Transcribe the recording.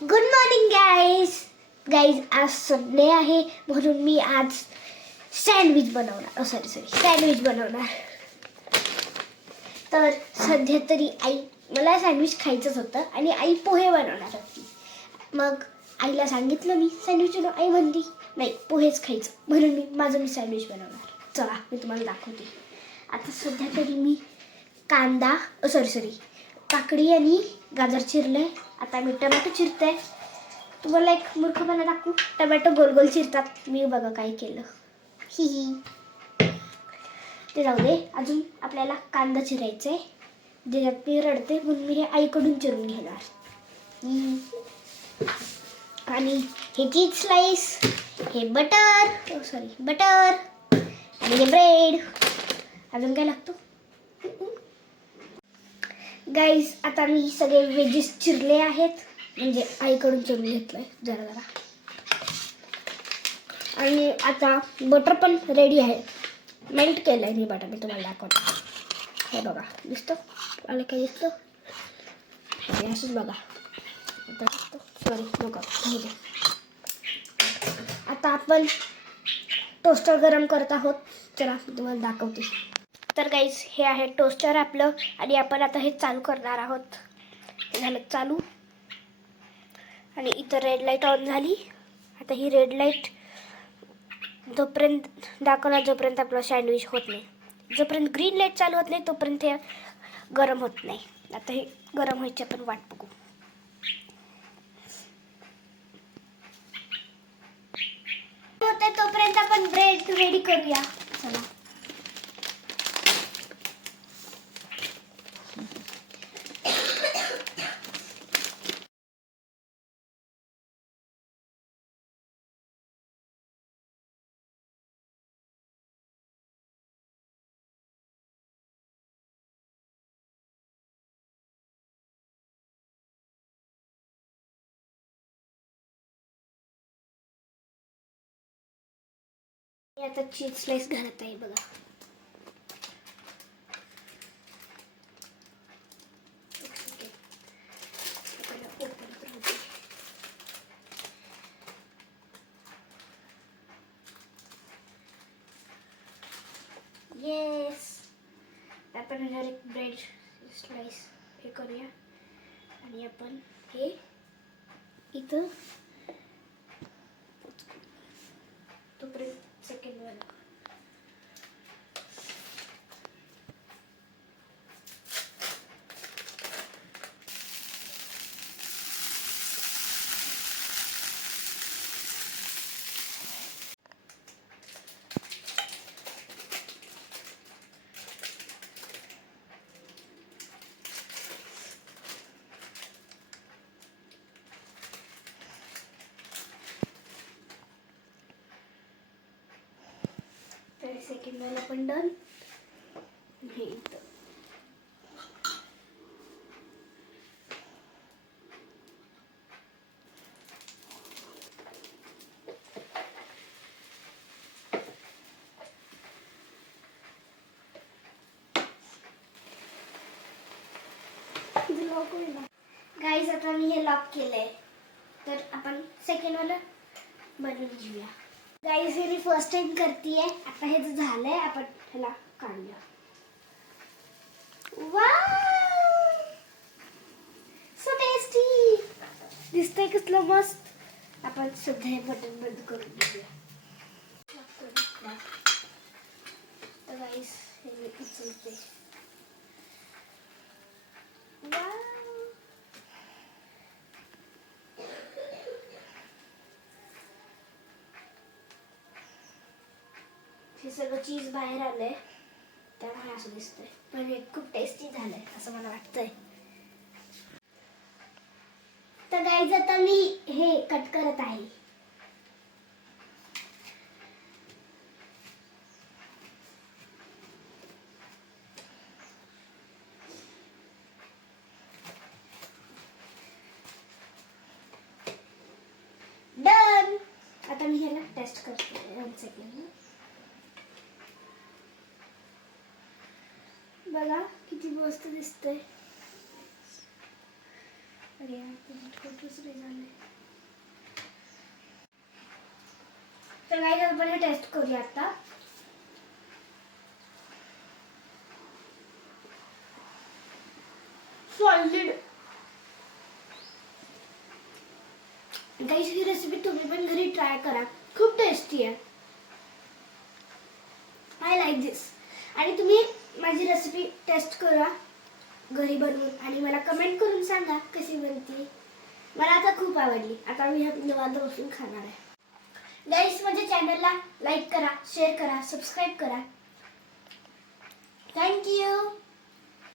Good morning guys आज Sunday आहे म्हणून मी आज सँडविच बनवणार. तर सध्या तरी मला सँडविच खायचंच होतं आणि आई पोहे बनवणार होती. मग आईला सांगितलं मी सँडविच बनव. आई म्हणली नाही पोहेच खायचं, म्हणून मी सँडविच बनवणार. चला मी तुम्हाला दाखवते. आता सध्या तरी मी काकडी आणि गाजर चिरले. आता मी टमॅटो चिरते. तुम्हाला एक मूर्खपणा दाखवू. टमॅटो गोल गोल चिरतात. मी बघा काय केलं. ही ते जाऊ दे. अजून आपल्याला कांदा चिरायचा आहे. ज्याच्यात मी रडते म्हणून मी हे आईकडून चिरून घेणार. आणि हे चीज स्लाइस, हे बटर आणि हे ब्रेड. अजून काय लागतो गाईज. आता मी सगळे व्हेजेस चिरले आहेत, म्हणजे आईकडून चिरून घेतलंय जरा. आणि आता बटर पण रेडी आहे. मेल्ट केलंय मी बटर. मी तुम्हाला दाखवतो. हे बघा दिसतं मला काय दिसतं. हे असंच बघा. आता आपण टोस्टर गरम करत आहोत. चला मी तुम्हाला दाखवते. तर गाईज हे आहे टोस्टर आपलं आणि आपण आता हे चालू करणार आहोत. हे झालं चालू आणि इथं रेड लाईट ऑन झाली. आता ही रेड लाईट जोपर्यंत दाखवणार जोपर्यंत आपलं सँडविच होत नाही. जोपर्यंत ग्रीन लाईट चालू होत नाही तोपर्यंत हे गरम होत नाही. आता हे गरम व्हायची आपण वाट बघू. होते तोपर्यंत आपण ब्रेड रेडी करूया. चला आता चीज स्लाइस घालत आहे बघा. येस. आपण ह्याच्यावर एक ब्रेड स्लाइस हे करूया आणि आपण हे इथं तोपर्यंत सेकंड वन. सेकंड वाला पण डन. हे इथं लॉक होईल. गाईज आता मी हे लॉक केलंय. तर आपण सेकंड वाला बनवून घेऊया. गाईज हे मी फर्स्ट टाइम करतेय. आता हे झालंय आपण ह्याला काढूया. वाव सो टेस्टी दिसतंय कसलं मस्त. आपण सध्या हे बटन बंद करून घेऊया. तर गाईज हे मी उचलते. हे सगळं चीज बाहेर आलंय त्यामुळे असं दिसतंय, पण हे खूप टेस्टी झालंय असं मला वाटतंय. तर गाईज आता मी हे कट करत आहे. डन. आता मी ह्याला टेस्ट करते. 1 सेकंड. बघा किती मस्त दिसतंय. अरे यार फोटोच नाही झाले. आपण हे टेस्ट करूया आता. सॉलिड. गाईस ही रेसिपी तुम्ही पण घरी ट्राय करा, खूप टेस्टी आहे. आय लाईक दिस. आणि तुम्ही माझी रेसिपी टेस्ट करा घरी बनवून आणि मला कमेंट करून सांगा कशी बनते. मला आता खूप आवडली. आता मी निवांत बसून खाणार आहे. गाईस माझ्या चॅनलला लाईक करा, शेअर करा, सबस्क्राईब करा. थँक्यू.